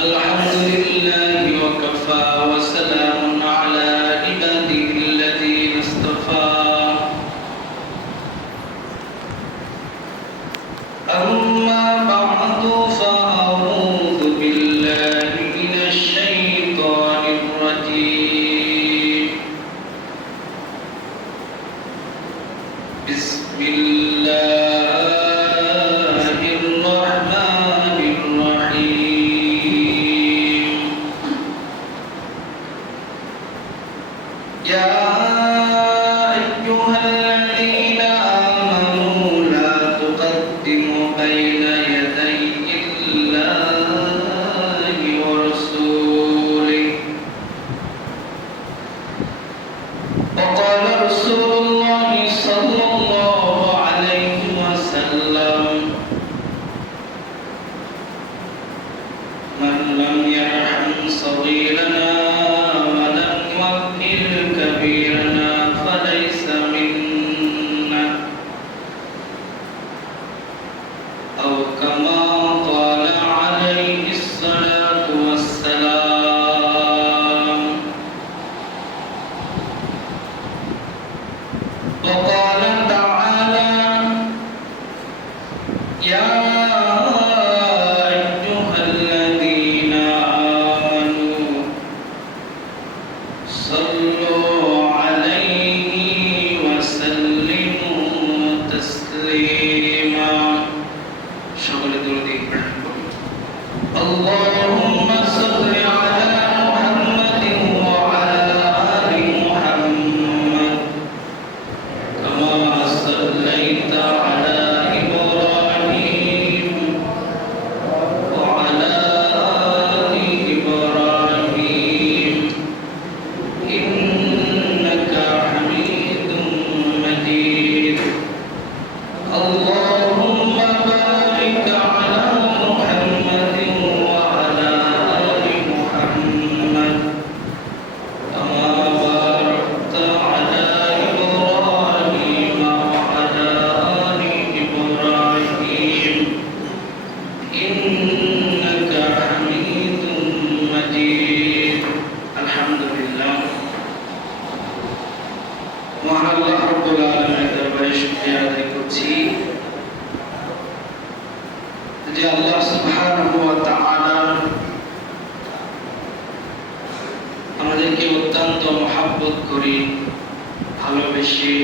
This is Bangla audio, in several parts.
الحمد لله وكفى وسلام على عباده الذين اصطفى أما بعد فأعوذ بالله من الشيطان الرجيم بسم الله الرحمن الرحيم يا أيها الذين آمنوا لا تقدموا بين يدي الله ورسوله وقال رسول الله صلى الله عليه وسلم من لم يرحم صغيرنا ولم يوقر كبيرنا فليس منا أو كما قال عليه الصلاة والسلام وقال تعالى يا أيها الذين آمنوا صلوا عليه وسلموا تسليما شغل دردي اللهم صل على محمد وعلى آل محمد كما صليت على إبراهيم وعلى آل إبراهيم إنك حميد مجيد اللهم بارك على محمد وعلى آل محمد كما باركت على إبراهيم وعلى آل إبراهيم إنك حميد مجيد الحمد لله মহান আল্লাহ রাব্বুল আলামিনের দরবারে শুকরিয়া আদায় করছি যে আল্লাহ সুবহানাহু ওয়া তাআলা আমাদেরকে অত্যন্ত মহব্বত করে ভালোবেসে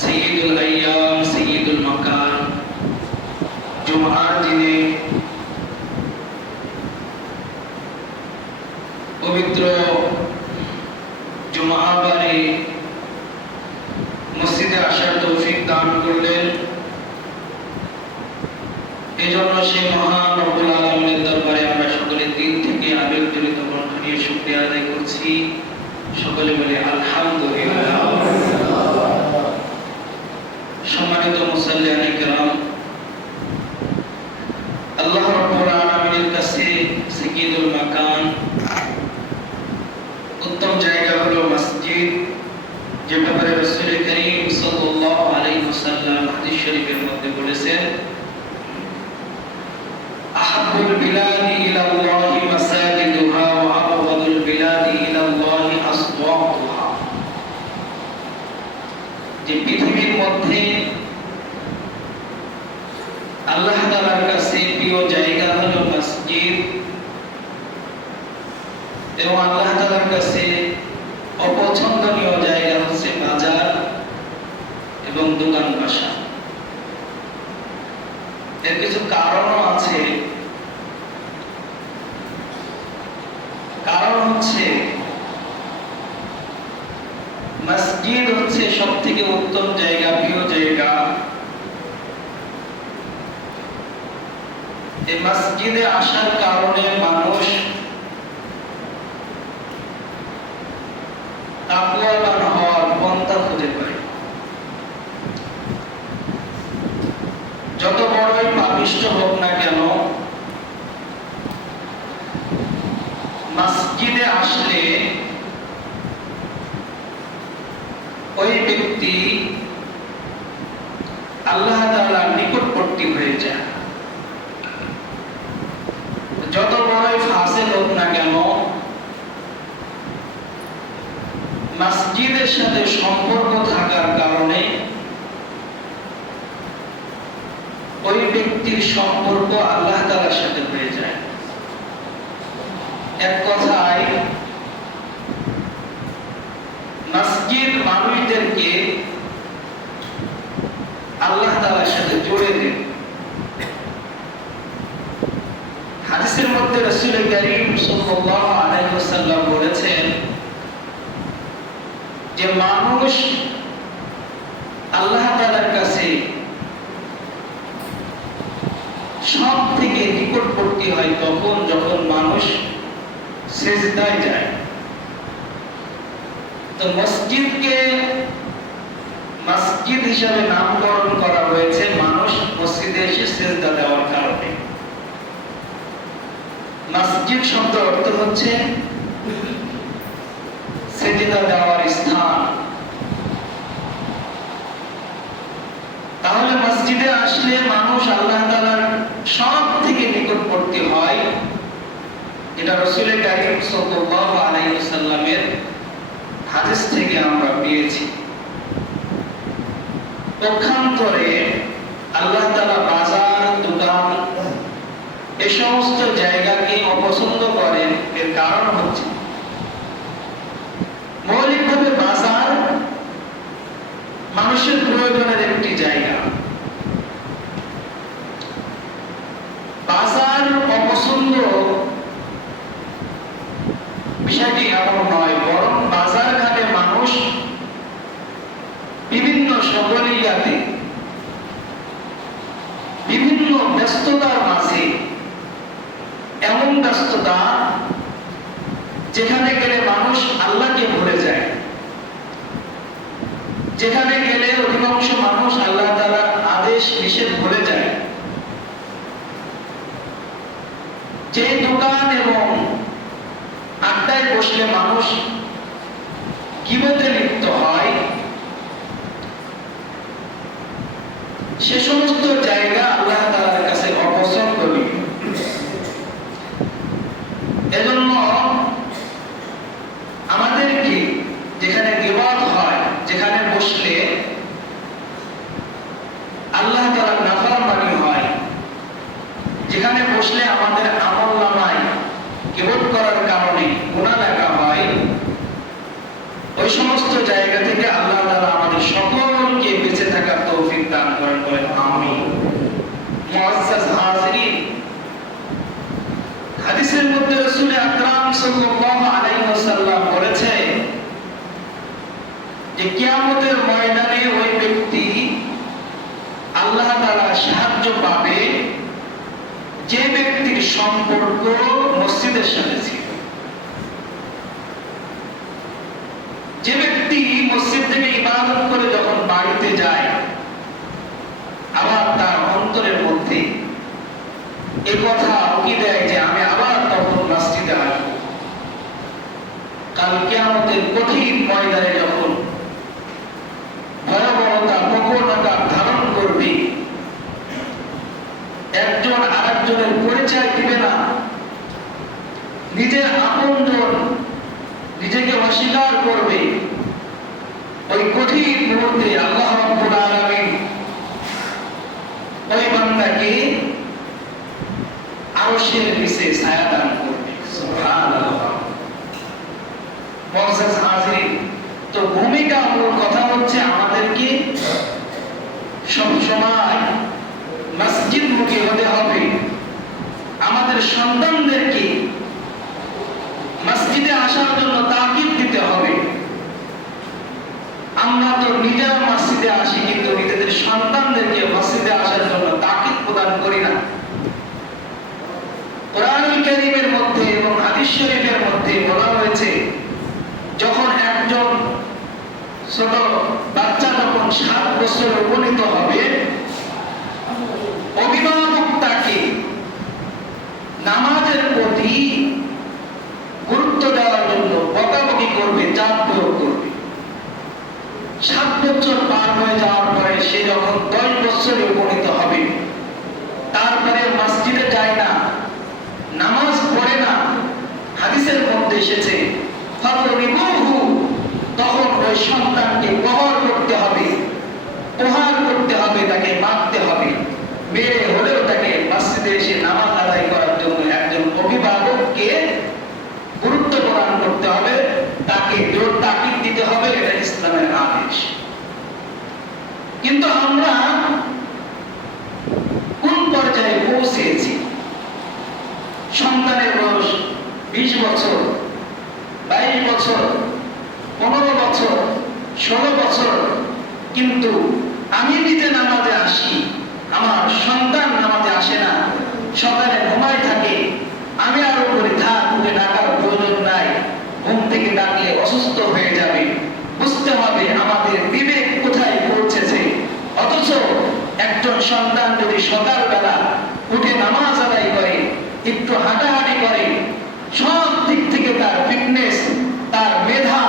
সাইয়্যিদুল আইয়াম সাইয়্যিদুল মাকান জুমার দিনে পবিত্র জুমাবারে মসজিদে আসার তৌফিক দান করলেন এজন্য সেই মহান রব্বুল আলামিনের দরবারে আমরা সকলে দিল থেকে আবেগজড়িত কণ্ঠ নিয়ে শুকরিয়া আদায় করছি সকলে বলে আলহামদুলিল্লাহ সম্মানিত মুসাল্লিয়ানে কেরাম আল্লাহ রাব্বুল আলামিনের কাছে সাইয়্যিদুল মাকান উত্তম জায়গা হলো মসজিদ যে ব্যাপারে রাসূল করিম সাল্লাল্লাহু আলাইহি ওয়াসাল্লাম হাদিস শরীফের মধ্যে বলেছেন আহাব্বুল বিলাদি ইলাল্লাহি মাসাজিদুহা ওয়া আবগাদুল বিলাদি ইলাল্লাহি আসওয়াকুহা যে পৃথিবীর মধ্যে আল্লাহ তাআলার কাছে প্রিয় জায়গা হলো মসজিদ এবং আল্লাহ তাআলার কাছে অপছন্দনীয় জায়গা হচ্ছে বাজার এবং দোকান বাসা এর কিছু কারণও আছে কারণ হচ্ছে মসজিদ হচ্ছে সবথেকে উত্তম জায়গা প্রিয় জায়গা এই মসজিদে আসার কারণে মানুষ তাকওয়াবান হওয়ার পন্থা খুঁজে পায় যত বড়ই পাপিষ্ঠ হোক না কেন মসজিদে আসলে ওই ব্যক্তি আল্লাহ তাআলার নিকটবর্তী হয়ে যায়। মসজিদের সাথে সম্পর্ক থাকার কারণে ওই ব্যক্তির সম্পর্ক আল্লাহ তাআলার সাথে হয়ে যায়। এক কথায় মসজিদ মানুষদেরকে আল্লাহ তাআলার সাথে জুড়ে দেয়। হাদিসের মধ্যে রাসূল করিম সাল্লাল্লাহু আলাইহি ওয়াসাল্লাম বলেছেন যে মানুষ আল্লাহ তাআলার কাছে সব থেকে নিকটবর্তী হয় তখন যখন মানুষ সিজদায় যায়। তো মসজিদকে মসজিদ হিসাবে নামকরণ করা হয়েছে মানুষ মসজিদে এসে সিজদা দেওয়ার কারণে। মসজিদ শব্দ অর্থ হচ্ছে সিজদা দেওয়ার স্থান। তাহলে মসজিদে আসলে মানুষ আল্লাহ তাআলার সব থেকে নিকটবর্তী হয়। এটা রাসূল করিম সাল্লাল্লাহু আলাইহি ওয়াসাল্লামের হাদিস থেকে আমরা পেয়েছি। পক্ষান্তরে আল্লাহ তাআলা বাজার, দোকান এই সমস্ত জায়গাকে অপছন্দ করেন। এর কারণ হচ্ছে মৌলিকভাবে বাজার মানুষের প্রয়োজনের একটি জায়গা। বাজার অপছন্দ বিষয়টি এমন নয়, বরং বাজার ঘাটে মানুষ বিভিন্ন সগলিয়াতে বিভিন্ন ব্যস্ততার মাঝে, এমন ব্যস্ততা যেখানে গেলে মানুষ আল্লাহকে ভুলে যায়, যেখানে গেলে অধিকাংশ মানুষ আল্লাহ তাআলার আদেশ নিষেধ ভুলে যায়। যে দোকান এবং আড্ডায় বসলে মানুষ গীবতে লিপ্ত হয়, সে সমস্ত জায়গা আল্লাহ তাআলার কাছে অপছন্দনীয়। এজন্য আমাদেরকে যেখানে গীবত হয়, যেখানে বসলে আল্লাহ তাআলার নাফরমানি হয়, যেখানে বসলে আমাদের আমলনামায় গীবত করার কারণে গুনাহ লেখা হয়, ওই সমস্ত জায়গা থেকে আল্লাহ তাআলা আমাদের সকলকে বেঁচে থাকার তৌফিক দান করেন, বলেন আমিন। মুআজ্জাজ হাজিরিন, হাদিসের মধ্যে রাসূল আকরাম সাল্লাল্লাহু আলাইহি ওয়াসাল্লাম বলেছে যে কিয়ামতের ময়দানে ওই ব্যক্তি আল্লাহ তাআলা সাহায্য পাবে যে ব্যক্তির সম্পর্ক মসজিদের সাথে ছিল। যে ব্যক্তি মসজিদ থেকে ইবাদত করে যখন বাড়িতে যায়, আবার তার অন্তরের মধ্যে এই কথা উকি দেয় যে আমি আবার তখন মসজিদে আসবো। কাল কিয়ামতের কঠিন ময়দানে যখন ভয়াবহতা প্রকটতা ধারণ করবে, একজন আরেকজনের পরিচয় দিবে না, নিজের আপনজন নিজেকে অস্বীকার করবে, ওই কঠিন মুহূর্তে আল্লাহ রাব্বুল আলামিন ওই বান্দাকে আরশের নিচে ছায়া দান করবে। সুবহানাল্লাহ। মুআজ্জাজ হাজিরিন, তো ভূমিকা মূল কথা হচ্ছে আমাদেরকে সব সময় মসজিদমুখী হতে হবে। আমাদের সন্তানদেরকে মসজিদে আসার জন্য তাকিদ দিতে হবে। আমরা তো নিজেরা মসজিদে আসি, কিন্তু নিজেদের সন্তানদেরকে মসজিদে আসার জন্য তাকিদ প্রদান করি না। কোরআনুল কারীমের মধ্যে এবং হাদিস শরীফের মধ্যে বলা হয়েছে, যখন একজন ছোট বাচ্চা যখন 7 বছর উপনীত হবে, অভিভাবক তাকে নামাজের প্রতি গুরুত্ব দেওয়ার জন্য বকাবকি করবে, চাপ প্রয়োগ করবে। 7 বছর পার হয়ে যাওয়ার পরে সে যখন 10 বছরে উপনীত হবে, তারপরে মসজিদে যায় না, নামাজ পড়ে না, হাদিসের মধ্যে এসেছে ফাদরিবুহু, তখন ওই সন্তানকে প্রহার করতে হবে, তাকে মারতে হবে। মেরে হলেও তাকে মসজিদে এসে নামাজ আদায় করার জন্য একজন অভিভাবককে গুরুত্ব প্রদান করতে হবে, তাকে জোর তাকিদ দিতে হবে। এটা ইসলামের আদেশ। কিন্তু আমরা কোন পর্যায়ে পৌঁছেছি? সন্তানের বয়স 20 বছর, 22 বছর, 15 বছর, 16 বছর, কিন্তু আমি নিজে নামাজে আসি, আমার সন্তান নামাজে আসে না, সকালে ঘুমায় থাকে। আমি আরো করে থাক, ওকে ডাকার প্রয়োজন নাই, ঘুম থেকে ডাকলে অসুস্থ হয়ে যাবে। বুঝতে হবে আমাদের বিবেক কোথায় পৌঁছেছে। অথচ একজন সন্তান যদি সকালবেলা উঠে নামাজ আদায় করে, একটু হাঁটাহাঁটি করে, সব দিক থেকে তার ফিটনেস, তার মেধা,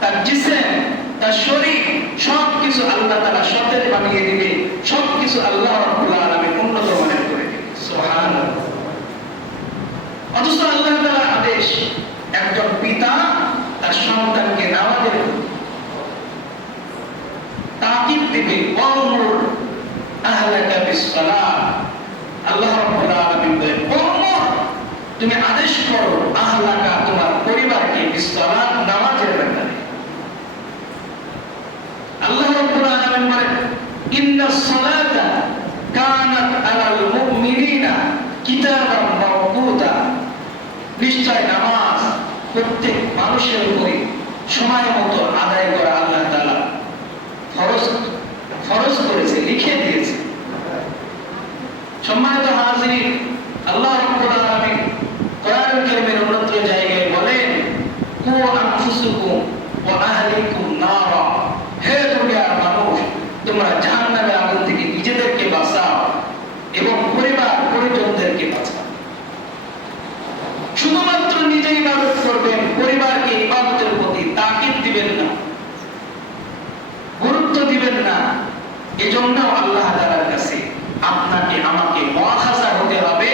তার জিসেম, তার শরীর সবকিছু আল্লাহ তাআলা সতেজ বানিয়ে দিবে, সবকিছু আল্লাহ রাব্বুল আলামিন উন্নত মানের করে দিবে। সুবহানাল্লাহ। অথচ আল্লাহ তাআলার আদেশ, একজন পিতা তার সন্তানকে নামাজের তাকিদ দিবে, ওয়ামুর আহলাকা বিসসালাহ। আল্লাহ রাব্বুল আলামিন বলেন, ওয়ামুর, তুমি আদেশ করো, আহলাকা, তোমার পরিবারকে, বিসসালাহ, নামাজের ব্যাপারে। আল্লাহ রাব্বুল আলামিন বলেন, ইন্নাস সালাতা কানাত আলাল মুমিনিনা কিতাবান মাওকুতা। নিশ্চয় নামাজ প্রত্যেক মানুষের উপরে সময় মতো আদায় করা আল্লাহ তাআলা ফরজ করেছে, লিখে দিয়েছে। সম্মানিত হাজিরিন, আল্লাহ রাব্বুল আলামিন কোরআন কারীমের অন্যত্র জায়গায় বলেন, কু আনফুসুকুম ওয়া আহলিকুম নারা। হে দুনিয়ার মানুষ, তোমরা জাহান্নামের আগুন থেকে নিজেদেরকে বাঁচাও এবং পরিবার পরিজনদেরকে বাঁচাও। শুধুমাত্র নিজে ইবাদত করবেন, পরিবারকে ইবাদতের প্রতি তাকিদ দিবেন না, গুরুত্ব দিবেন না। এজন্য আল্লাহ তাআলার কাছে আপনাকে আমাকে মুআখাযা হতে হবে।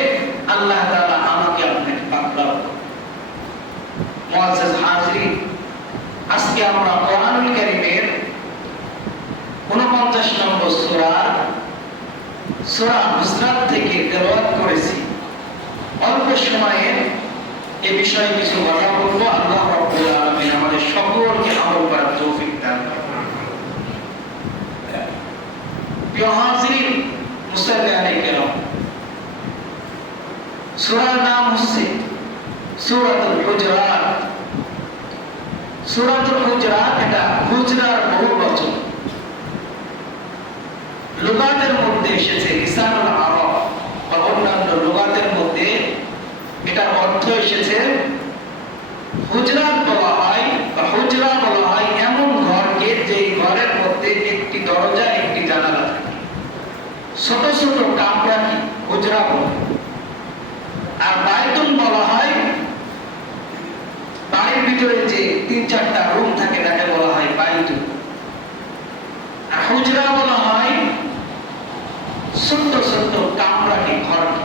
আল্লাহ তাআলা আমাকে আপনাকে পাকড়াও। মুআজ্জাজ হাজিরিন, আজকে আমরা কোরআনুল কারীমের 49 নম্বর সূরা হুজরাত থেকে তেলাওয়াত করেছি। অল্প সময়ে এই বিষয়ে কিছু কথা বলবো। আল্লাহ রাব্বুল আলামিন আমাদের সকলকে আমল করার তৌফিক দান করুন। প্রিয় হাজিরিন, মুসল্লিয়ানে কেরাম, সূরার নাম হচ্ছে সূরাতুল হুজরাত। সূরাতুল হুজরাত এটা হুজরার বহুবচন। লুগাতের মধ্যে এসেছে, লিসানুল আরব বা অন্যান্য লুগাতের মধ্যে এটার অর্থ এসেছে হুজরাত বলা হয়, বা হুজরা বলা হয় এমন ঘরকে যে ঘরের মধ্যে একটি দরজা, একটি জানালা থাকে। ছোট ছোট কামরাকে হুজরা বলে। আর বাইতুন বলা হয় বাড়ির ভিতরে যে 3-4টা রুম থাকে, তাকে বলা হয় বাইতুন। আর হুজরা বলা হয় ছোট্ট ছোট্ট কামরাকে, ঘরকে।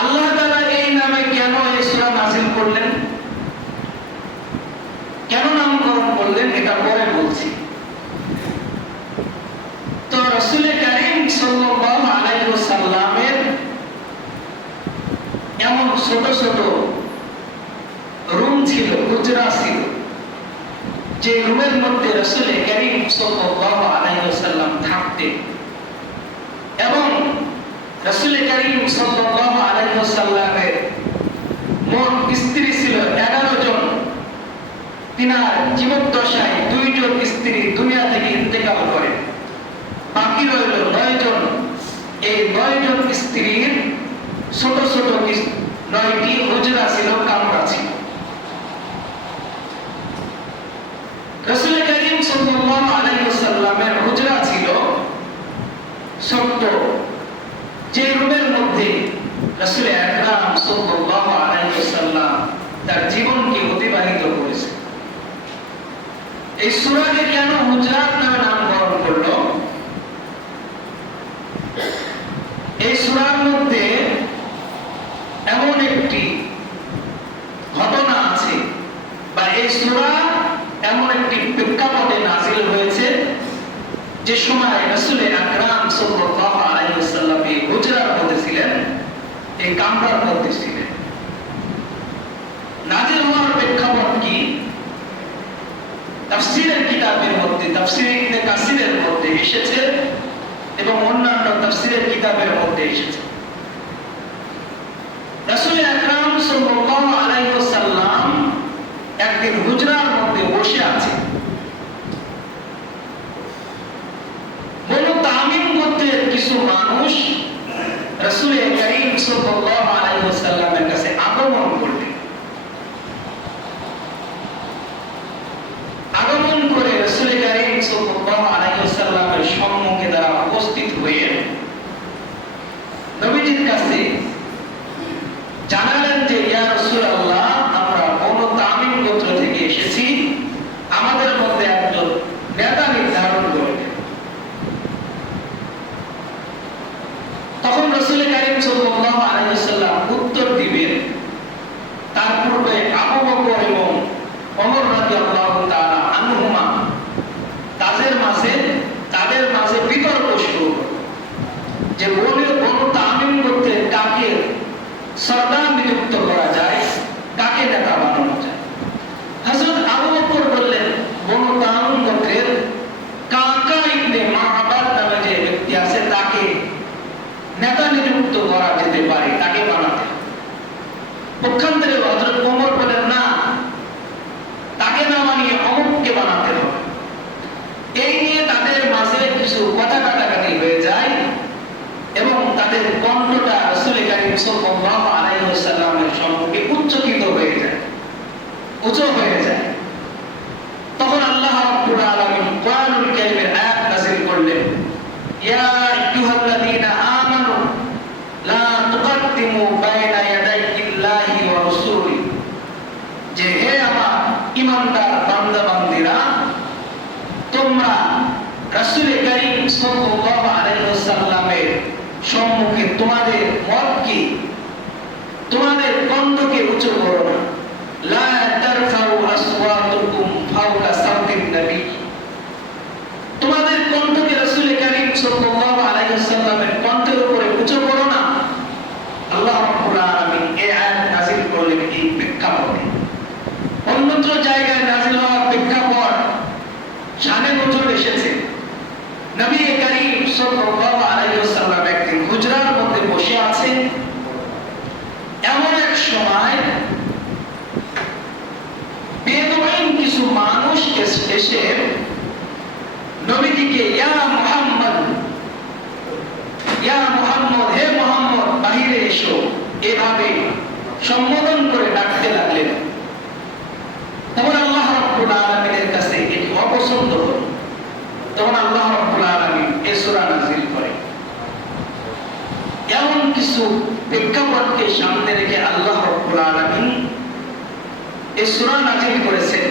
আল্লাহ তাআলা এই নামে কেন এই সূরা নাযিল করলেন, কেন নামকরণ করলেন, এটা পরে বলছি। তো রাসূল কারীম সাল্লাল্লাহু আলাইহি ওয়াসাল্লামের এমন ছোট ছোট রুম ছিল, হুজরা ছিল, যে রুমের মধ্যে রাসূল কারীম সাল্লাল্লাহু আলাইহি ওয়াসাল্লাম থাকতেন। এবং রাসূল কারীম সাল্লাল্লাহু আলাইহি ওয়াসাল্লামের মোট স্ত্রী ছিল 11 জন। তিনার জীবদ্দশায় 2 জন স্ত্রী দুনিয়া থেকে ইন্তেকাল করেন, বাকি রইল 9 জন। এই 9 জন স্ত্রীর ছোট ছোট 9টি হুজরা ছিল, কামরা ছিল। রাসূল কারীম সাল্লাল্লাহু আলাইহি ওয়াসাল্লামের হুজরা ছিল ছোট্ট, যে রুমের মধ্যে রাসূল আকরাম সাল্লাল্লাহু আলাইহি ওয়াসাল্লাম তার জীবনকে অতিবাহিত করেছে। এই সূরাকে কেন হুজরাত নামে নামকরণ করলো? এই সূরার মধ্যে এমন একটি ঘটনা আছে, বা এই সূরা যে সময় রাসূল আকরাম সাল্লাল্লাহু আলাইহি ওয়াসাল্লাম এই হুজরার মধ্যে ছিলেন, এই কামরার মধ্যে ছিলেন, নাযিল হওয়ার প্রেক্ষাপট কি? তাফসীরের কিতাবের মধ্যে, তাফসীর ইবনে কাসিরের মধ্যে এসেছে এবং অন্যান্য তাফসীরের কিতাবের মধ্যে এসেছে। রাসূল আকরাম সাল্লাল্লাহু আলাইহি ওয়াসাল্লাম একদিন হুজরার মধ্যে বসে আছে। বনু তামিম গোত্রের কিছু মানুষ রাসূল করিম সাল্লাল্লাহু আলাইহি ওয়াসাল্লামের কাছে আগমন করলেন। আগমন করে রাসূল করিম সাল্লাল্লাহু আলাইহি ওয়াসাল্লামের সম্মুখে তারা উপস্থিত হয়ে নবীজির কাছে জানালেন যে ইয়া রাসূলুল্লাহ, আমরা বনু তামিম গোত্র থেকে এসেছি, আমাদের মধ্যে একজন নেতা নির্ধারণ করবেন। তখন রাসূল করিম সাল্লাল্লাহু আলাইহি ওয়াসাল্লাম উত্তর দিবেন, তার পূর্বে আবু বকর এবং ওমর রাদিয়াল্লাহু তাআলা আনহুমা তাদের মাঝে বিতর্ক শুরু হলো যে বনু তামিম গোত্রের কাকে সরদার নিযুক্ত করা যায়, কাকে নেতা বানানো যায়। হযরত আবু বকর বললেন, বনু তামিম গোত্রের কাকা ইবনে মাহবাদ নামে যে ব্যক্তি আছে তাকে নেতা নিযুক্ত করা যেতে পারে, তাকে বানাতে। পক্ষান্তরে হযরত ওমর বলেন, না, তাকে না বানিয়ে অমুককে বানাতে হবে। এই নিয়ে তাদের মাঝে কিছু কথা কাটাকাটি হয়ে যায় এবং তাদের কণ্ঠটা রাসূল করিম সাল্লাল্লাহু আলাইহি ওয়াসাল্লামের সম্মুখে উচ্চকিত হয়ে যায়, উঁচু হয়ে যায়। তখন আল্লাহ রাব্বুল আলামিন কোরআনুল কারীমের আয়াত নাযিল করলেন, ইয়া আইয়ুহাল্লাযীনা আমানু লা তুকদ্দিমু বাইনা ইয়াদাইল্লাহি ওয়া রাসূলিহি, যে হে আমার ঈমানদার বান্দা-বান্দীরা, তোমরা রাসূল করিম সাল্লাল্লাহু আলাইহি ওয়াসাল্লামের সম্মুখে তোমাদের মত কি, তোমাদের কণ্ঠকে উঁচু করো না। লা তারফাউ আসওয়াতুকুম ফাওকা সাওতিন নবী, তোমাদের কণ্ঠকে রাসূল করিম সাল্লাল্লাহু আলাইহি ওয়াসাল্লামের কণ্ঠের উপরে উঁচু করো না। আল্লাহ রাব্বুল আলামিন এই আয়াত নাযিল করলেন এই প্রেক্ষাপটে। অন্যত্র জায়গায় নাযিল হওয়া প্রেক্ষাপট শানে নজরুল এসেছে। নবী করিম সাল্লাল্লাহু আলাইহি ওয়াসাল্লাম একদিন হুজরার মধ্যে বসে আছেন। এমন এক সময় বেদুইন কিছু মানুষ এসে নবীজিকে ইয়া মুহাম্মদ, ইয়া মুহাম্মদ, হে মুহাম্মদ, বাহিরে এসো, এভাবে সম্বোধন করে ডাকতে লাগলেন। তখন আল্লাহ রাব্বুল আলামিনের কাছে এটি অপছন্দ হলো। তখন আল্লাহ রাব্বুল আলামিন এই সূরা নাযিল করেন। এমন কিছু প্রেক্ষাপটকে সামনে রেখে আল্লাহ রাব্বুল আলামিন এই সূরা নাযিল করেছেন।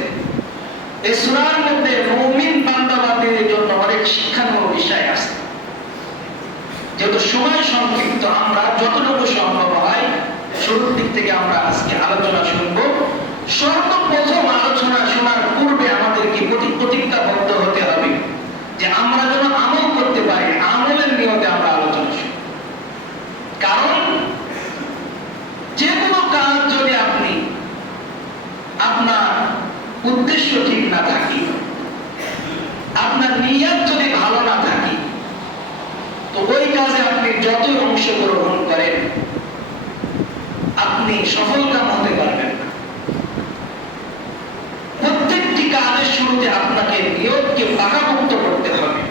এই সূরার মধ্যে মুমিন বান্দা-বান্দীদের জন্য অনেক শিক্ষণীয় বিষয় আছে। যেহেতু সময় সংক্ষিপ্ত, আমরা যতটুকু সম্ভব হয় শুরুর দিক থেকে আমরা আজকে আলোচনা শুনবো। সর্বপ্রথম আলোচনা শোনার পূর্বে আমাদেরকে প্রতিজ্ঞাবদ্ধ হতে হবে যে আমরা যেন আমল করতে পারি, আমলের নিয়তে আমরা আলোচনা শুনব। কারণ যে কোনো কাজ যদি আপনার উদ্দেশ্য ঠিক না থাকে, আপনার নিয়ত যদি ভালো না থাকে, তো ওই কাজে আপনি যতই অংশগ্রহণ করেন আপনি সফলকাম হতে পারবেন না। প্রত্যেকটি কাজের শুরুতে আপনাকে নিয়তকে পাকাপোক্ত করতে হবে,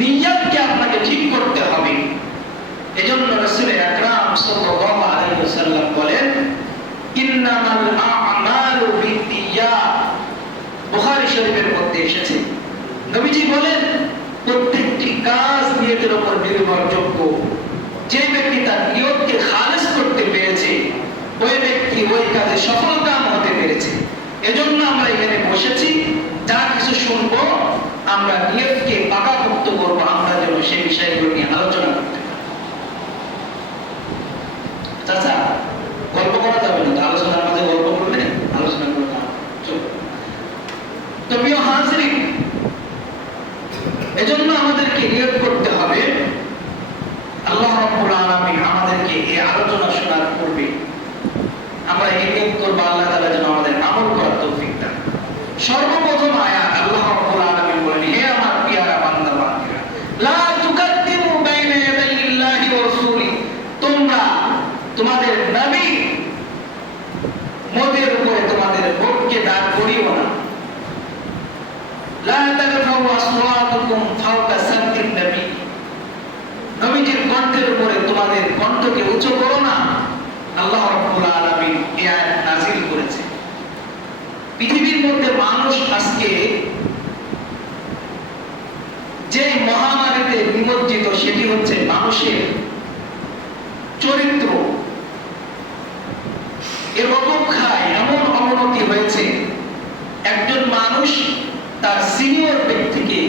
নিয়তকে আপনাকে ঠিক করতে হবে। এজন্য রাসূল আকরাম সাল্লাল্লাহু আলাইহি ওয়াসাল্লাম বলেন, ইন্নামাল আমালু বিন্নিয়াত, বুখারী শরীফের মধ্যে এসেছে। নবীজি বলেন, প্রত্যেকটি কাজ নিয়তের উপর নির্ভরযোগ্য। যে ব্যক্তি তার নিয়তকে খালেস করতে পেরেছে, ওই ব্যক্তি ওই কাজে সফলকাম হতে পেরেছে। এজন্য আমরা এখানে বসেছি, যা কিছু শুনবো আমরা নিয়তকে পাকাপোক্ত করবো, আমরা যেন সেই বিষয়গুলো নিয়ে আলোচনা করতে পারি। চাচা, গল্প করা যাবে না, আলোচনার মাঝে গল্প করলে আলোচনা করে না চলবে। তো প্রিয় হাজিরিন, এই আলোচনা শোনার পূর্বে আমরা এই নিয়ত করব আল্লাহ তাআলা যেন আমাদের আমল করার তৌফিক দান। সর্বপ্রথম আয়াত আল্লাহ রাব্বুল আলামিন বলেন, হে আমার প্রিয়রা বান্দা বান্দীরা, লা তুকাদ্দিমু বাইনা ইয়াদাইল্লাহি ওয়া রাসূলি, তোমরা তোমাদের নবী মোদের উপরে তোমাদের ভোটকে দাঁড় করিও না। লা তারফাউ আসওয়াতুকুম ফাওকা সাওতিন নবী, নবীজির কণ্ঠের উপরে তোমাদের কণ্ঠকে উঁচু করো না। আল্লাহ রাব্বুল আলামিন এই আয়াত নাযিল করেছে। পৃথিবীর মধ্যে মানুষ আজকে যে মহামারীতে নিমজ্জিত, সেটি হচ্ছে মানুষের চরিত্র। এর অবক্ষয় এমন অবনতি হয়েছে, একজন মানুষ তার সিনিয়র ব্যক্তিকে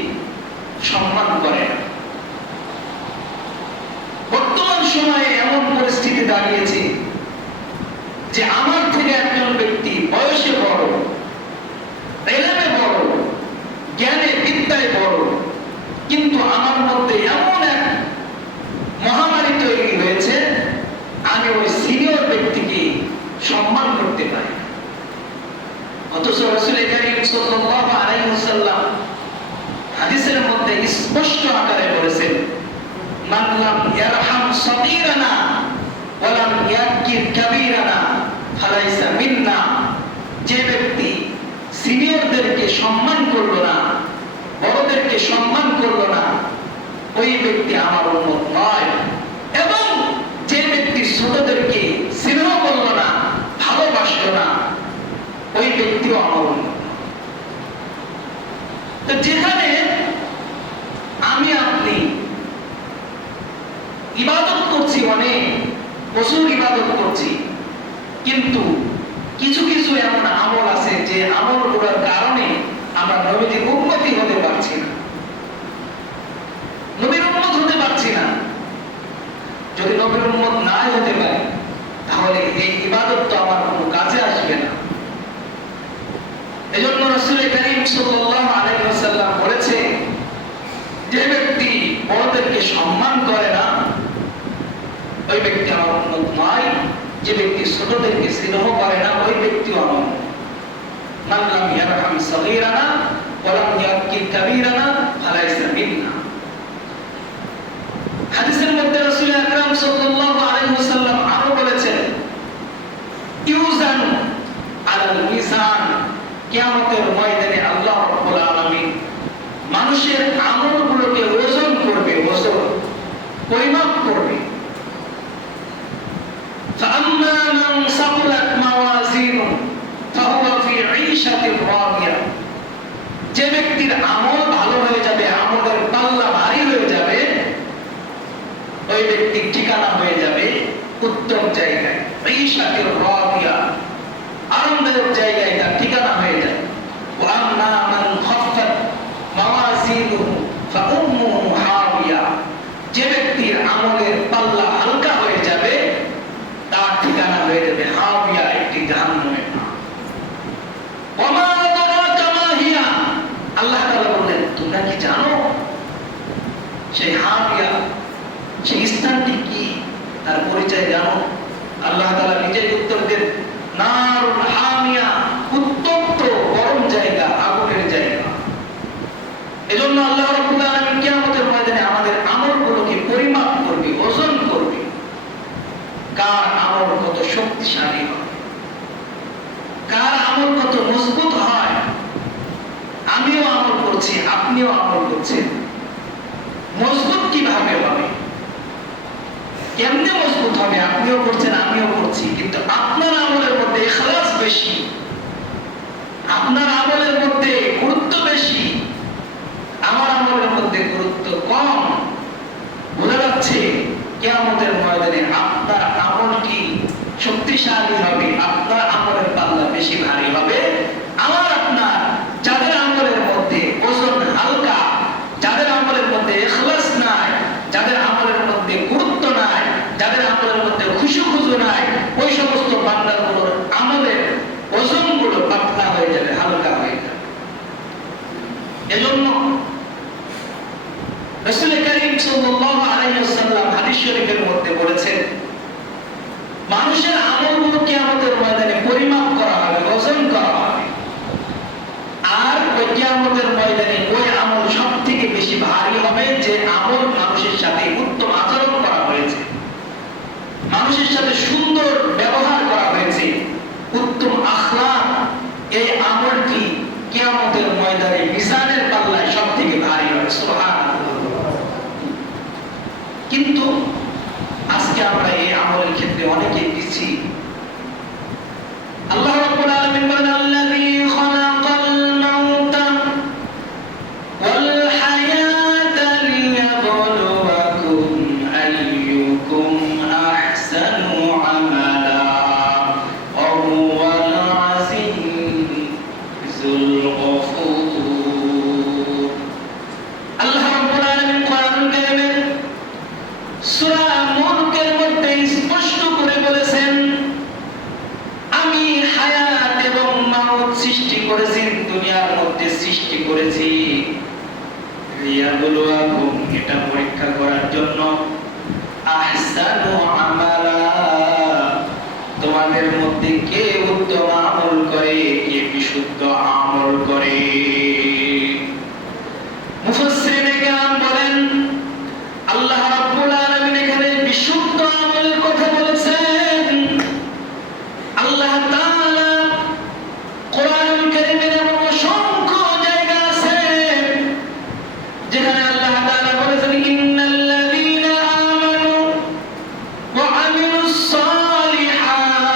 সম্মান করে না। বর্তমান সময়ে এমন পরিস্থিতি দাঁড়িয়েছে যে আমার থেকে একজন ব্যক্তি বয়সে বড়, এলেমে বড়, জ্ঞানে বিদ্যায় বড়, কিন্তু আমার মধ্যে এমন এক মহামারী তৈরি হয়েছে, আমি ওই সিনিয়র ব্যক্তিকে সম্মান করতে পারি না। অথচ রাসূল কারীম সাল্লাল্লাহু আলাইহি ওয়াসাল্লাম হাদিসের মধ্যে স্পষ্ট আকারে বলেছেন, মান লাম ইয়ারহাম সাগীরানা ওয়া লাম ইয়াকির কাবীরানা ফালাইসা মিন্না, যে ব্যক্তি সিনিয়রদেরকে সম্মান করলো না, বড়দেরকে সম্মান করলো না, ওই ব্যক্তি আমার উম্মত নয়। এবং যে ব্যক্তি ছোটদেরকে স্নেহ করলো না, ভালোবাসলো না, ওই ব্যক্তিও আমার উম্মত। তো যেখানে আমি আপনি ইবাদত করছি, অনেক প্রচুর ইবাদত করছি, কিন্তু কিছু কিছু এমন আমল আছে যে আমলগুলোর কারণে আমরা নবীজির উম্মতি হতে পারছি না, নবীর উম্মত হতে পারছি না। যদি নবীর উম্মত না হতে পারি, তাহলে এই ইবাদত তো আমার কোনো কাজে আসবে না। এজন্য রাসূল কারীম সাল্লাল্লাহু আলাইহি ওয়াসাল্লাম বলেছে, যে ব্যক্তি বড়দেরকে সম্মান করে না, ওই ব্যক্তি আমার উম্মত নয়। যে ব্যক্তি ছোটদেরকে স্নেহ করে না, ওই ব্যক্তিও আমার উম্মত। মান লাম ইয়ারহাম সাগীরানা ওয়া লাম ইয়াকির কাবীরানা ফালাইসা মিন্না। হাদিসের মধ্যে রাসূল আকরাম সাল্লাল্লাহু আলাইহি ওয়াসাল্লাম আরো বলেছেন, ইউজান আলাল মিজান, কিয়ামতের ময়দানে আল্লাহ রাব্বুল আলামিন মানুষের আমলগুলোকে ওজন করবে, ওজন পরিমাপ করবে। فأما من ثقلت موازينه فهو في عيشة راضية, যে ব্যক্তির আমল ভালো হয়ে যাবে, আমলের পাল্লা ভারী হয়ে যাবে, ওই ব্যক্তির ঠিকানা হয়ে যাবে উত্তম জায়গায়, ঈশাতুর রাদিয়া, আরামদায়ক জায়গায় তার ঠিকানা হয়ে যাবে। ওয়া আম্মা মান খাফফাত মাওয়াজিনুহু ফাউম্মুহু হাওিয়া, যে ব্যক্তির আমলের পাল্লা হালকা হয়ে যাবে, তার ঠিকানা হয়ে যাবে হাওিয়া, একটি জাহান্নামের নাম। ওয়া মা আদরাকা মা হিয়া, আল্লাহ তাআলা বলেন, তোমরা কি জানো সেই হাওিয়া, সেই স্থানটি কি, তার পরিচয় জানো? আল্লাহ তাআলা নিজেই উত্তর দেন, নারুল হামিয়া, উত্তপ্ত গরম জায়গা, আগুনের জায়গা। এজন্য আল্লাহ রাব্বুল আলামিন কিয়ামতের ময়দানে আমাদের আমলগুলোকে পরিমাপ করবে, ওজন করবে, কার আমল কত শক্তিশালী হয়, কার আমল কত মজবুত হয়। আমিও আমল করছি, আপনিও আমল করছেন, মজবুত কিভাবে হবে, কেমনে মজবুত হবে? আপনিও করছেন, আমিও করছি, কিন্তু আপনার আমলের মধ্যে ইখলাস বেশি, আপনার আমলের মধ্যে গুরুত্ব বেশি, আমার আমলের মধ্যে গুরুত্ব কম। বোঝা যাচ্ছে কিয়ামতের ময়দানে আপনার আমলটি শক্তিশালী হবে, আপনার আমলের পাল্লা বেশি ভারী হবে। আমার আপনার যাদের আমলের মধ্যে ওজন হালকা, যাদের আমলের মধ্যে ইখলাস নাই, যাদের আমলের মধ্যে গুরুত্ব নাই, যাদের আমলের মধ্যে খুশু নাই, ওই সমস্ত বান্দাগুলোর আমলের ওজনগুলো পাতলা হয়ে যাবে, হালকা হয়ে যাবে। এজন্য রাসূল কারীম সাল্লাল্লাহু আলাইহি ওয়াসাল্লাম হাদিস শরীফের মধ্যে বলেছেন, মানুষের আমলগুলো কিয়ামতের ময়দানে পরিমাপ করা হবে, ওজন করা হবে। আর ওই কিয়ামতের ময়দানে ওই আমল সবথেকে বেশি ভারী হবে যে আমল মানুষের সাথে উত্তম আচরণ করা হয়েছে, মানুষের সাথে সুন্দর ব্যবহার করা হয়েছে, উত্তম আখলাক। এই আমলটি কিয়ামতের ময়দানে মিজানের পাল্লায় সবথেকে ভারী হবে। সুবহানাল্লাহ। কিন্তু আজকে আমরা এই আমলের ক্ষেত্রে অনেকে পিছিয়ে। আল্লাহ রাব্বুল আলামিন বলেন, আল্লাযী খালাকাল মাউতা ওয়াল হায়াতা লিয়াবলুয়াকুম আইয়ুকুম আহসানু আমালা ওয়া হুয়াল আজিজুল গফুর। আল্লাহ রাব্বুল আলামিন কোরআনুল কারীমের সূরা মুলকের মধ্যে স্পষ্ট করে বলেছেন, আমি হায়াত এবং মাউত সৃষ্টি করেছি, দুনিয়ার মধ্যে সৃষ্টি করেছি লিয়াবলুয়াকুম, এটা পরীক্ষা করার জন্য, আহসানু আমালা, তোমাদের মধ্যে কে উত্তম আমল করে, কে বিশুদ্ধ আমল করে। মুফাসসিরিনে কেরাম বলেন, আল্লাহ রাব্বুল আলামিন এখানে বিশুদ্ধ আমলের কথা বলেছেন। আল্লাহ তাআলা কোরআনুল কারীমের এমন অসংখ্য জায়গা আছে যেখানে আল্লাহ তাআলা বলেছেন, ইন্নাল্লাযীনা আমানু ওয়া আমিলুস সালিহাত,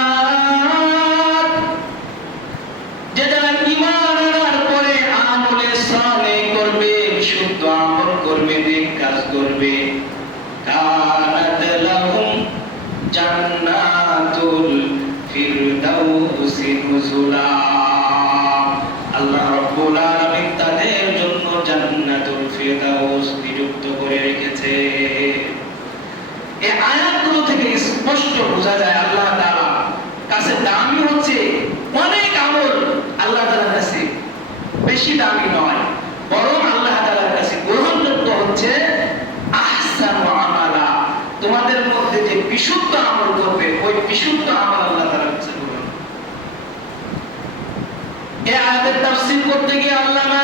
যে যারা ঈমান আনার পরে আমলে সালেহ করবে, বিশুদ্ধ আমল করবে, নেক কাজ করবে, কানাত লাহুম জান্নাতুল ফিরদাউসি নুজুলা, আল্লাহ রাব্বুল আলামিন তাদের জন্য জান্নাতুল ফিরদাউস নিযুক্ত করে রেখেছে। এই আয়াতগুলো থেকে স্পষ্ট বোঝা যায় আল্লাহ তাআলা কাছে দামি হচ্ছে অনেক আমল, আল্লাহ তাআলার কাছে বেশি দামি নয়, বরং আল্লাহ তাআলার কাছে গ্রহণযোগ্য হচ্ছে আহসানু আমালা, তোমাদের মধ্যে যে বিশুদ্ধ আমল করবে ওই বিশুদ্ধ আমল আল্লাহ তাআলার কাছে গ্রহণ। এই আয়াতের তাফসীর করতে গিয়ে আল্লামা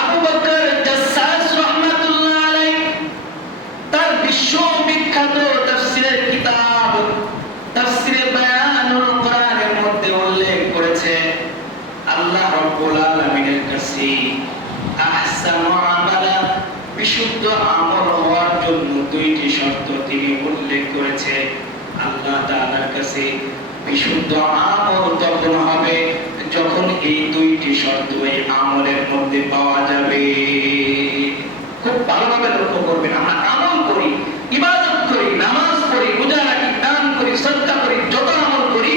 আবু বকর জাসসাস রাহমাতুল্লাহ আলাইহি তার বিশ্ববিখ্যাত তাফসীরের কিতাব তাফসীরে বায়ানুল কোরআনের মধ্যে উল্লেখ করেছে, আল্লাহ রাব্বুল আলামিনের কাছে আহসানু আমালা, বিশুদ্ধ আমল হওয়ার জন্য দুইটি শর্ত তিনি উল্লেখ করেছে। আল্লাহ তাআলার কাছে বিশুদ্ধ আমল তখন হবে যখন এই দুইটি শর্ত এই আমলের মধ্যে পাওয়া যাবে। খুব ভালোভাবে লক্ষ্য করবেন, আমরা আমল করি, ইবাদত করি, নামাজ পড়ি, রোজা রাখি, দান করি, সদকা করি, যত আমল করি,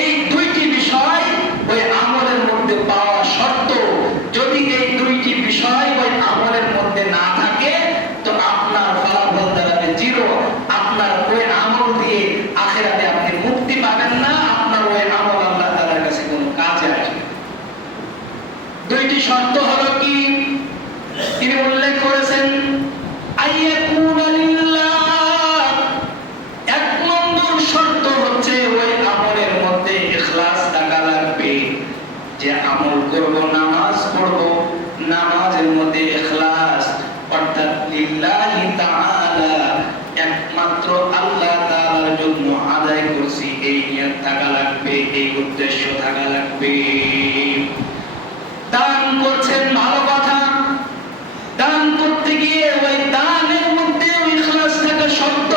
এই দুইটি বিষয় ওই আমলের মধ্যে পাওয়া শর্ত। যদি এই দুইটি বিষয় ওই আমলের মধ্যে না থাকে তো আপনার ফলাফল দাঁড়াবে জিরো, আপনার ওই আমল দিয়ে আখিরাতে আপনি মুক্তি পাবেন না, আপনার ওই আমল আল্লাহ তাআলার কাছে কোনো কাজে আসবে। দুইটি শর্ত হলো কি তিনি উল্লেখ করেছেন, আইয়াকুনা লিল্লাহ, এক নম্বর শর্ত হচ্ছে ওই আমলের মধ্যে ইখলাস থাকা লাগবে। যে আমল করব, নামাজ পড়ব, নামাজের মধ্যে ইখলাস, অর্থাৎ লিল্লাহি তাআলা, একমাত্র আল্লাহ তাআলার জন্য আদায় করছি, এই নিয়ত থাকা লাগবে, এই উদ্দেশ্য থাকা লাগবে। দান করছেন, ভালো কথা, দান করতে গিয়ে ওই দানের মধ্যে ইখলাস থাকা শর্ত।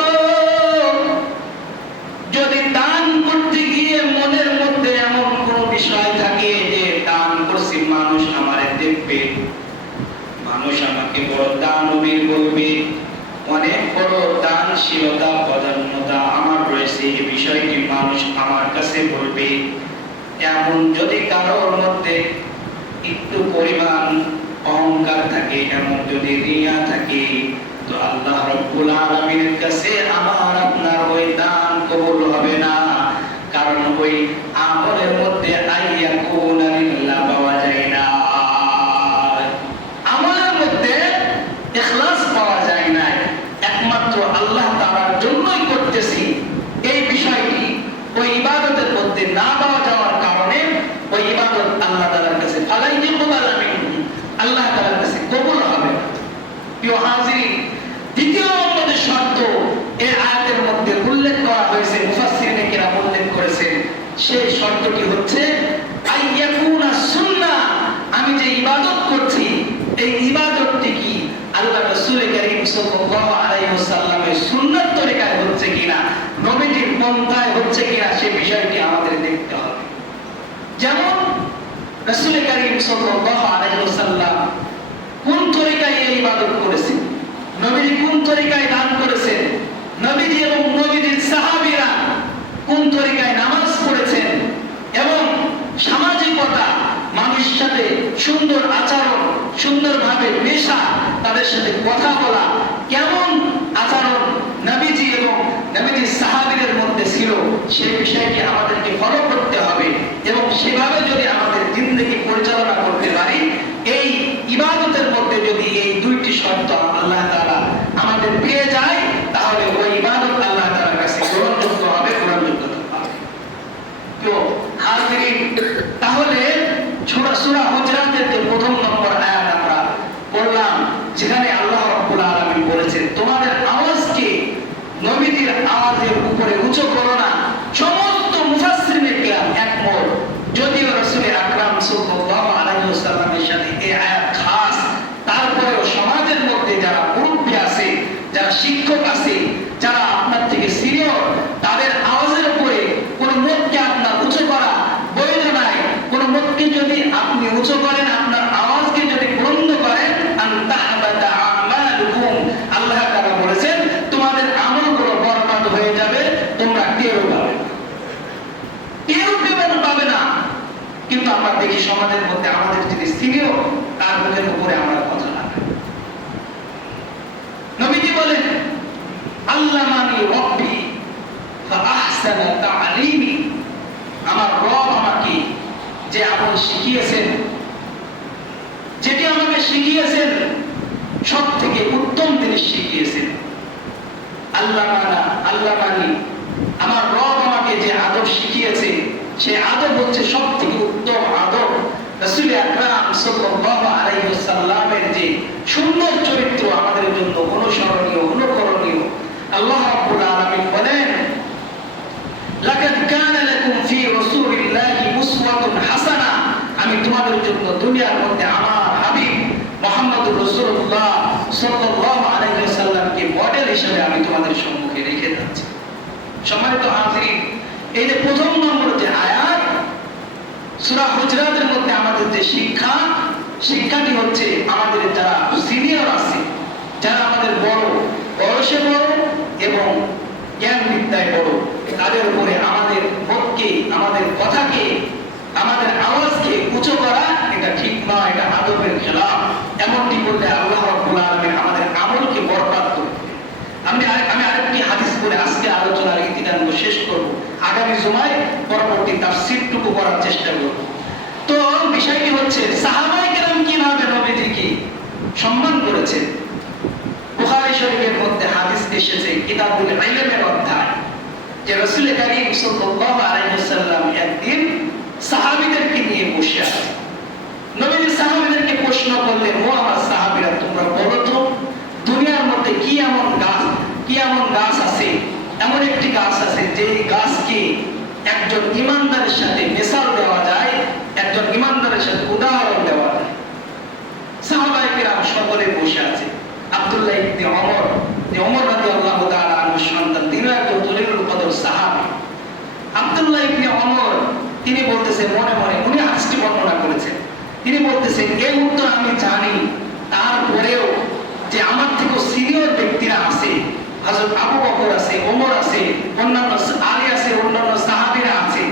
যদি দান করতে গিয়ে মনের মধ্যে এমন কোন বিষয় থাকে যে দান করছি, মানুষ আমারে দেখবে, মানুষ আমাকে বড় দানবীর বলবে, অনেক বড় দানশীলতা পদান্যতা আমার রয়েছে, এই বিষয়টি মানুষ আমার কাছে বলবে, এমন যদি কারোর মধ্যে একটু পরিমাণ অহংকার থাকে, এমন যদি রিয়া থাকে, তো আল্লাহ রাব্বুল আলামিনের কাছে আমার আপনার ওই দান কবুল হবে না। কারণ ওই আমলের মধ্যে আইয়াকুনা লিল্লাহ পাওয়া যায় না, আমলের মধ্যে ইখলাস পাওয়া যায় না, একমাত্র আল্লাহ তাআলার জন্যই করতেছি, আল্লাহ তাআলার কাছে কবুল হবে না। প্রিয় হাজিরিন, দ্বিতীয় নম্বরের শর্ত এই আয়াতের মধ্যে উল্লেখ করা হয়েছে, মুফাসসিরিনে কেরাম উল্লেখ করেছেন, সেই শর্তটি হচ্ছে আইয়াকুনা সুন্নাহ। আমি যে ইবাদত করছি এই ইবাদতটি কি আল্লাহ রাসূল কারীম সাল্লাল্লাহু আলাইহি ওয়াসাল্লামের সুন্নাত তরিকায় হচ্ছে কিনা, নবীজির পন্থায় হচ্ছে কিনা, সেই বিষয়টি আমাদের দেখতে হবে। যেমন রাসূল কারীম সাল্লাল্লাহু আলাইহি ওয়াসাল্লাম কোন তরিকায় এই ইবাদত করেছেন, নবীজি কোন তরিকায় দান করেছেন, নবীজি এবং নবীজির সাহাবীরা কোন তরিকায় নামাজ পড়েছেন, এবং সামাজিকতা, মানুষের সাথে সুন্দর আচরণ, সুন্দরভাবে মেশা, তাদের সাথে কথা বলা, কেমন আচরণ নবীজি এবং নবীজির সাহাবীদের মধ্যে ছিল, সেই বিষয়টি আমাদেরকে ফলো করতে হবে। এবং সেভাবে যদি আমাদের জিন্দেগি পরিচালনা করতে পারি, এই ইবাদতের মধ্যে যদি এই দুইটি শর্ত আল্লাহ তাআলা আমাদের পেয়ে যায়, তাহলে ওই ইবাদত আল্লাহ তাআলার কাছে গ্রহণযোগ্য হবে, গ্রহণযোগ্য হবে। তো হাজিরিন, তাহলে সূরা হুজরাতের যে প্রথম নম্বর আয়াত আমরা পড়লাম, যেখানে আল্লাহ রাব্বুল আলামিন বলেছেন তোমাদের আওয়াজকে নবীজির আওয়াজের উপরে উঁচু করো না। সমস্ত মুফাসসিরিনে কেরাম একমত, যদিও রাসূল আকরাম সাল্লাল্লাহু আলাইহি ওয়াসাল্লামের সাথে এই আয়াত খাস, তারপরেও সমাজের মধ্যে যারা মুরব্বি আছে, যারা শিক্ষক আছে, যারা আপনার থেকে সিনিয়র, তাদের আওয়াজের উপরে কোন মুখকে আপনার উঁচু করা বৈধ নাই। কোন মুখকে যদি আপনি উঁচু করেন, আপনার আওয়াজকে যদি বন্ধ করেন, আনতাহবাতা আমালুকুম, আল্লাহ তাআলা বলেছেন তোমাদের আমলগুলো বরবাদ হয়ে যাবে, তোমরা টেরও পাবে না, টেরও পাবে না। কিন্তু আমরা দেখি সমাজের মধ্যে আমাদের যদি সিনিয়র, তার মুখের উপরে আমরা কথা লাগাই। নবীজি বলেন আল্লামানি রাব্বি ফাআহসানা তা'লিমি, আমার রব আমাকে যে আমল শিখিয়েছেন, যেটি আমাকে শিখিয়েছেন, সব থেকে উত্তম জিনিস শিখিয়েছেন। আল্লামানি, আমার রব আমাকে যে আদব শিখিয়েছে, সেই আদব হচ্ছে সব থেকে উত্তম আদব। রাসূল আকরাম সাল্লাল্লাহু আলাইহি ওয়াসাল্লামের যে সুন্দর চরিত্র আমাদের জন্য অনুসরণীয়, অনুকরণীয়। আল্লাহ রাব্বুল আলামিন বলেন লাকাদ কানা লাকুম ফি রাসূলিল্লাহি উসওয়াতুন হাসানা, আমি তোমাদের জন্য দুনিয়ার মধ্যে আমার হাবিব মুহাম্মদুর রাসূলুল্লাহ সাল্লাল্লাহু আলাইহি ওয়াসাল্লামকে মডেল হিসেবে আমি তোমাদের সম্মুখে রেখে যাচ্ছি। সম্মানিত হাজিরিন, এই যে প্রথম নম্বর যে আয়াত সূরা হুজরাতের মধ্যে আমাদের যে শিক্ষাটি হচ্ছে আমাদের যারা সিনিয়র আছে, যারা আমাদের বড়, বয়সে বড় এবং জ্ঞান বিদ্যায় বড়, তাদের উপরে আমাদের মুখকে, আমাদের কথাকে, আমাদের আওয়াজকে উঁচু করা এটা ঠিক নয়, এটা আদবের খেলাফ। এমনটি করলে আল্লাহ রাব্বুল আলামিন আমাদের আমলকে বরবাদ করে দেবেন। আমি আরেকটি হাদিস পড়ে আজকে আলোচনার ইতিহাস শেষ করব, আগামী জুমায় পরবর্তী তাফসীরটুকু করার চেষ্টা করব। তো বিষয়টি হচ্ছে সাহাবায়ে কেরাম কিভাবে নবীজিকে সম্মান করেছেন। বুখারী শরীফের মধ্যে হাদিস এসেছে, কিতাবুল ইলমের অধ্যায়, যে রাসূল কারীম সাল্লাল্লাহু আলাইহি ওয়াসাল্লাম একদিন সাহাবীদেরকে নিয়ে বসে আছেন। নবীজি সাহাবীদেরকে প্রশ্ন করলেন, ও আমার সাহাবীরা, তোমরা বলো তো দুনিয়ার মধ্যে কি এমন গাছ আছে, এমন একটি গাছ আছে যে গাছকে একজন ইমানদারের সাথে মিসাল দেওয়া যায়, একজন ইমানদারের সাথে উদাহরণ দেওয়া যায়। সাহাবায়ে কেরাম সকলে বসে আছে। আব্দুল্লাহ ইবনে ওমর রাদিয়াল্লাহু তাআলা আনহু সন্তান, তিনি একজন জলিলুল কদর সাহাবী। আব্দুল্লাহ ইবনে ওমর তিনি বলতেছেন মনে মনে, উনি হাদিসটি বর্ণনা করেছেন, তিনি বলতেছেন এই উত্তর আমি জানি, তারপরেও যে আমার থেকে সিনিয়র ব্যক্তিরা আছে, হযরত আবু বকর আছে, ওমর আছে, অন্যান্য আলী আছে, অন্যান্য সাহাবীরা আছে,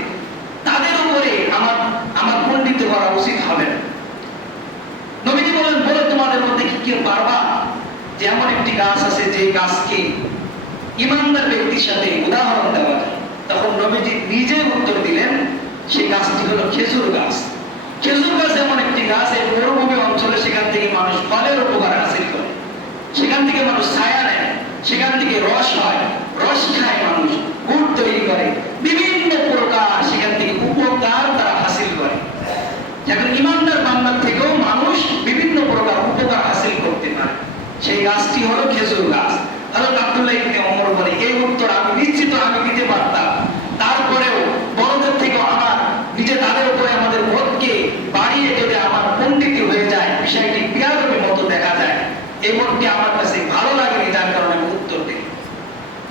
তাদের উপরে আমার পণ্ডিত করা উচিত হবে না। নবীজি বলেন, বলে তোমাদের মধ্যে কি কেউ পারবা যে এমন একটি গাছ আছে যে গাছকে ইমানদার ব্যক্তির সাথে উদাহরণ দেওয়া যায়? তখন নবীজি নিজে উত্তর দিলেন, সেই গাছটি হলো খেজুর গাছ। খেজুর গাছ এমন একটি গাছ, এই মরুভূমি অঞ্চলে সেখান থেকে মানুষ ফলের উপকার হাসিল করে, সেখান থেকে মানুষ ছায়া নেয়, সেখান থেকে রস হয়, রস খায় মানুষ, গুড় তৈরি করে, বিভিন্ন প্রকার সেখান থেকে উপকার তারা হাসিল করে। এখন ইমানদার বান্দার থেকেও মানুষ বিভিন্ন গাছটি হলো খেজুর গাছ। হযরত আব্দুল্লাহ ইবনে ওমর বলে, এই উত্তর আমি নিশ্চিত আমি দিতে পারতাম, তারপরেও বড়দের থেকে আমার নিজে তাদের উপরে আমাদের বোধকে বাড়িয়ে যদি আমার পণ্ডিতি হয়ে যায়, বিষয়টি বিয়াদবির মতো দেখা যায়, এই বোধটি আমার কাছে ভালো লাগেনি, যার কারণে আমি উত্তর দিই।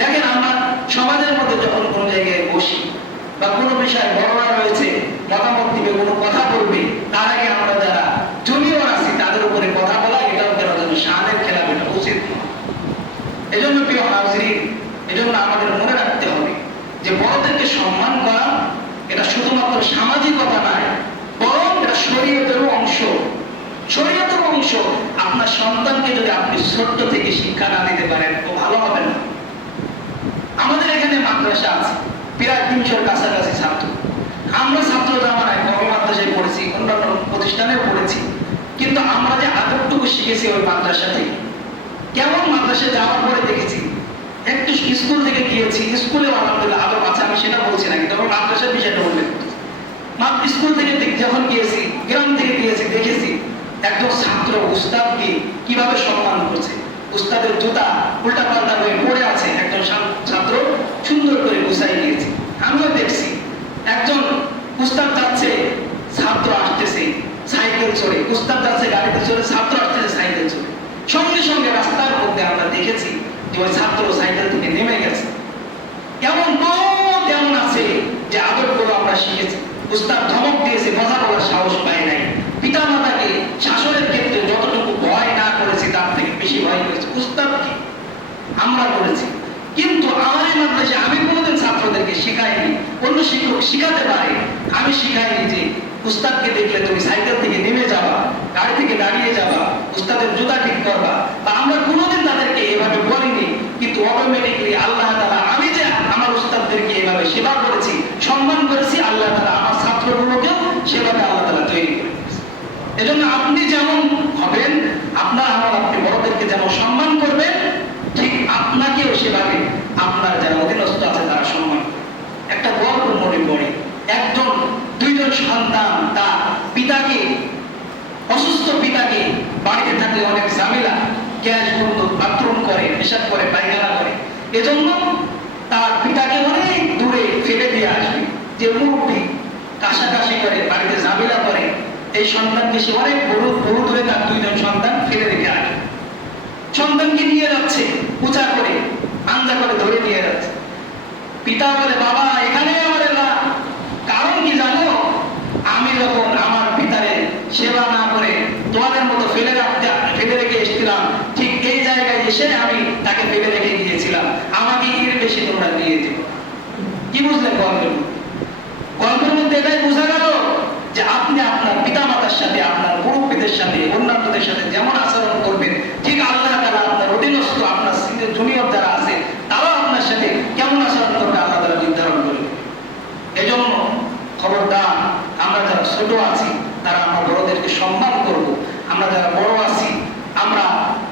দেখেন, আমরা সমাজের মধ্যে যখন কোনো জায়গায় বসি বা কোনো বিষয় বড়রা রয়েছে মতামত দিবে, কোনো কথা বলবে, তার আগে আমরা যারা জুনিয়র আছি তাদের উপরে কথা বলা, এটাও কেন যেন শানের খেলাফ, এটা উচিত নয়। এজন্য প্রিয় হাজিরিন, এজন্য আমাদের মনে রাখতে হবে যে বড়দেরকে সম্মান করা এটা শুধুমাত্র সামাজিকতা নয়, বরং এটা শরীয়তেরও অংশ। শরীয়তের অংশ। আপনার সন্তানকে যদি আপনি ছোট্ট থেকে শিক্ষা না দিতে পারেন তো ভালো হবে না। আমাদের এখানে মাদ্রাসা আছে প্রায় 300-র কাছাকাছি ছাত্র। আমরা ছাত্র জামানায় কবি মাদ্রাসায় পড়েছি, অন্যান্য প্রতিষ্ঠানেও পড়েছি, কিন্তু আমরা যে আদবটুকু শিখেছি ওই মাদ্রাসা থেকে। কেমন মাদ্রাসায় যাওয়ার পরে দেখেছি, একটু স্কুল থেকে গিয়েছি, স্কুলে আলহামদুলিল্লাহ আদব আছে, আমি সেটা বলছি না, কিন্তু আমি মাদ্রাসার বিষয়টা উল্লেখ করছি। স্কুল থেকে যখন গিয়েছি, গ্রাম থেকে গিয়েছি, দেখেছি একজন ছাত্র উস্তাদকে কিভাবে সম্মান করছে। উস্তাদের জুতা উল্টা পাল্টা হয়ে পড়ে আছে, একজন ছাত্র সুন্দর করে গুছাই দিয়েছে। আমিও দেখছি একজন উস্তাদ যাচ্ছে, ছাত্র আসতেছে সাইকেল চড়ে, উস্তাদ যাচ্ছে গাড়িতে চড়ে, ছাত্র আসতেছে সাইকেল চড়ে। সঙ্গে সঙ্গে রাস্তার মধ্যে আমরা দেখেছি যে ওই ছাত্র সাইকেল থেকে নেমে গেছে। এমন তেমন আছে যে আদবগুলো আমরা শিখেছি। উস্তাদ ধমক দিয়েছে, কথা বলার সাহস পায় নাই। পিতা মাতাকে শাসনের ক্ষেত্রে যতটুকু ভয় না করেছি তার থেকে বেশি ভয় করেছি উস্তাদকে আমরা করেছি। কিন্তু আমার এই মাদ্রাসায় আমি কোনোদিন ছাত্রদেরকে শিখাইনি, অন্য শিক্ষক শিখাতে পারে, আমি শিখাইনি যে উস্তাদকে দেখলে তুমি সাইকেল থেকে নেমে যাবা, গাড়ি থেকে দাঁড়িয়ে যাবা, উস্তাদের জুতা ঠিক করবা, বা আমরা কোনোদিন তাদেরকে এভাবে বলিনি। কিন্তু অটোমেটিকলি আল্লাহ তাআলা, আমি যে আমার উস্তাদদেরকে এভাবে সেবা করেছি, সম্মান করেছি, আল্লাহ তাআলা আমার ছাত্রগুলোকেও সেভাবে আল্লাহ তাআলা তৈরি করে দিয়েছে। এজন্য আপনি যেমন হবেন, আপনার আমল আপনি বড়দেরকে যেমন সম্মান করবেন, ঠিক আপনাকেও সেভাবে আপনার যারা অধীনস্থ আছে তারা সম্মান করবে। একটা গল্প মনে পড়ে, দুইজন সন্তান তার পিতাকে, অসুস্থ পিতাকে বাড়িতে থাকলে অনেক ঝামেলা, গ্যাস বন্ধ, বাথরুম করে, পেশাব করে, পায়খানা করে, এজন্য তার পিতাকে অনেক দূরে ফেলে দিয়ে আসবে। যে মুরব্বী কাশাকাশি করে, বাড়িতে ঝামেলা করে, এই সন্তানকে সে অনেক বহু দূরে তার দুইজন সন্তান ফেলে রেখে আসবে। সন্তানকে নিয়ে যাচ্ছে পূজা করে, আঞ্জা করে ধরে নিয়ে যাচ্ছে। পিতা বলে, বাবা এখানে আমার এলা, কারণ কি জানো, আমি যখন আমার পিতারে সেবা না করে তোমাদের মতো ফেলে রেখে এসেছিলাম, ঠিক এই জায়গায় এসে আমি তাকে ফেলে রেখে গিয়েছিলাম, আমাকে এর বেশি তোমরা দিয়ে দিও। কি বুঝলেন গল্পের মধ্যে এটাই বোঝা গেল যে আপনি আপনার পিতা মাতার সাথে, আপনার মুরব্বীদের সাথে, অন্যান্যদের সাথে যেমন আচরণ করবেন, ঠিক আল্লাহ তাআলা আপনার অধীনস্থ, আপনার জুনিয়র যারা আছে তারাও আপনার সাথে কেমন আচরণ করবে আল্লাহ তাআলা নির্ধারণ করবেন। এজন্য খবরদার, আমরা যারা ছোট আছি তারা আমরা বড়দেরকে সম্মান করব, আমরা যারা বড় আছি আমরা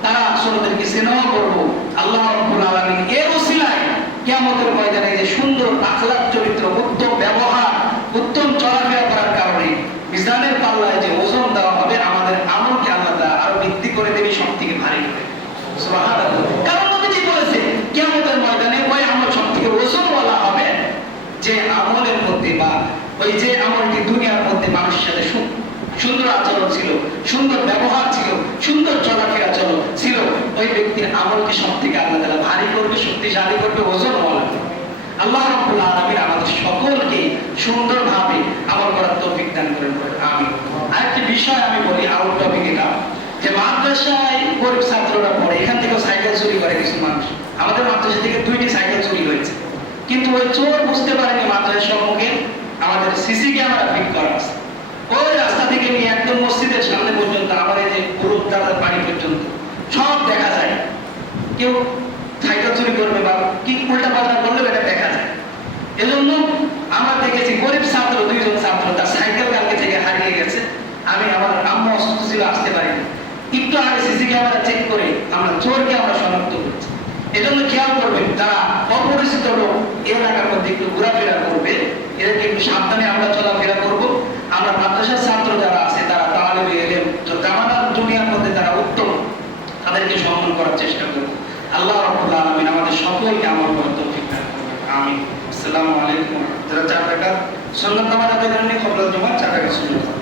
তারা ছোটদেরকে স্নেহ করব। আল্লাহ রাব্বুল আলামিন এর ওসিলায় কিয়ামতের ময়দানে যে সুন্দর আখলাক চরিত্র, উত্তম ব্যবহার, উত্তম চলাফেরা করার কারণে মিজানের পাল্লায় যে ওজন দেওয়া হবে, আমাদের আমলকে আল্লাহ তাআলা আরো বৃদ্ধি করে দেবে, সব থেকে ভারী করে। সুবহানাল্লাহ। কারণ নবীজি বলেছে কিয়ামতের ময়দানে ওই আমল সব থেকে ওজন বলা হবে যে আমলের মধ্যে, বা ওই যে আমলটি দুনিয়ার মধ্যে মানুষের সাথে সুন্দর আচরণ ছিল, সুন্দর ব্যবহার ছিল, সুন্দর চলাফেরা ছিল, ওই ব্যক্তির আমলকে সব থেকে আল্লাহ তাআলা ভারী করবে, শক্তিশালী করবে, ওজন বলা হবে। আল্লাহ রাব্বুল আলামিন আমাদের সকলকে সুন্দরভাবে আমল করার তৌফিক দান করেন, আমিন। আরেকটি বিষয় আমি বলি, আউট টপিক এটা, যে মাদ্রাসায় গরিব ছাত্ররা পড়ে, এখান থেকে সাইকেল চুরি করে কিছু মানুষ। আমাদের মাদ্রাসা থেকে 2টি সাইকেল চুরি হয়েছে, কিন্তু ওই চোর বুঝতে পারেনি মাদ্রাসার সম্মুখে আমাদের সিসি ক্যামেরা ফিট করা আছে। ওই রাস্তা থেকে নিয়ে একদম মসজিদের সামনে পর্যন্ত, আমার এই যে পুরুষ দাদার বাড়ি পর্যন্ত সব দেখা যায়। কেউ সাইকেল চুরি করবে বা কি উল্টা পাল্টা করলে এটা দেখা যায়। এজন্য আমরা দেখেছি গরিব ছাত্র, 2জন ছাত্র তার সাইকেল কালকে থেকে হারিয়ে গেছে। আমি আমার আম্মু অসুস্থ ছিল, আসতে পারিনি, একটু আগে সিসি ক্যামেরা চেক করে আমরা চোরকে আমরা শনাক্ত করছি। এজন্য খেয়াল করবেন, যারা অপরিচিত লোক এলাকার মধ্যে একটু ঘোরাফেরা করবে, এদেরকে একটু সাবধানে আমরা চলাফেরা করব। আমরা মাদ্রাসার ছাত্র যারা আছে তারা তালিবে ইলম, জামানার দুনিয়ার মধ্যে তারা উত্তম, তাদেরকে সম্মান করার আসসালামু আলাইকুম। যারা 4 রাকাত সুন্নাত নামাজ আদায় করেননি কবুল জমা 4 রাকাত সুন্নাত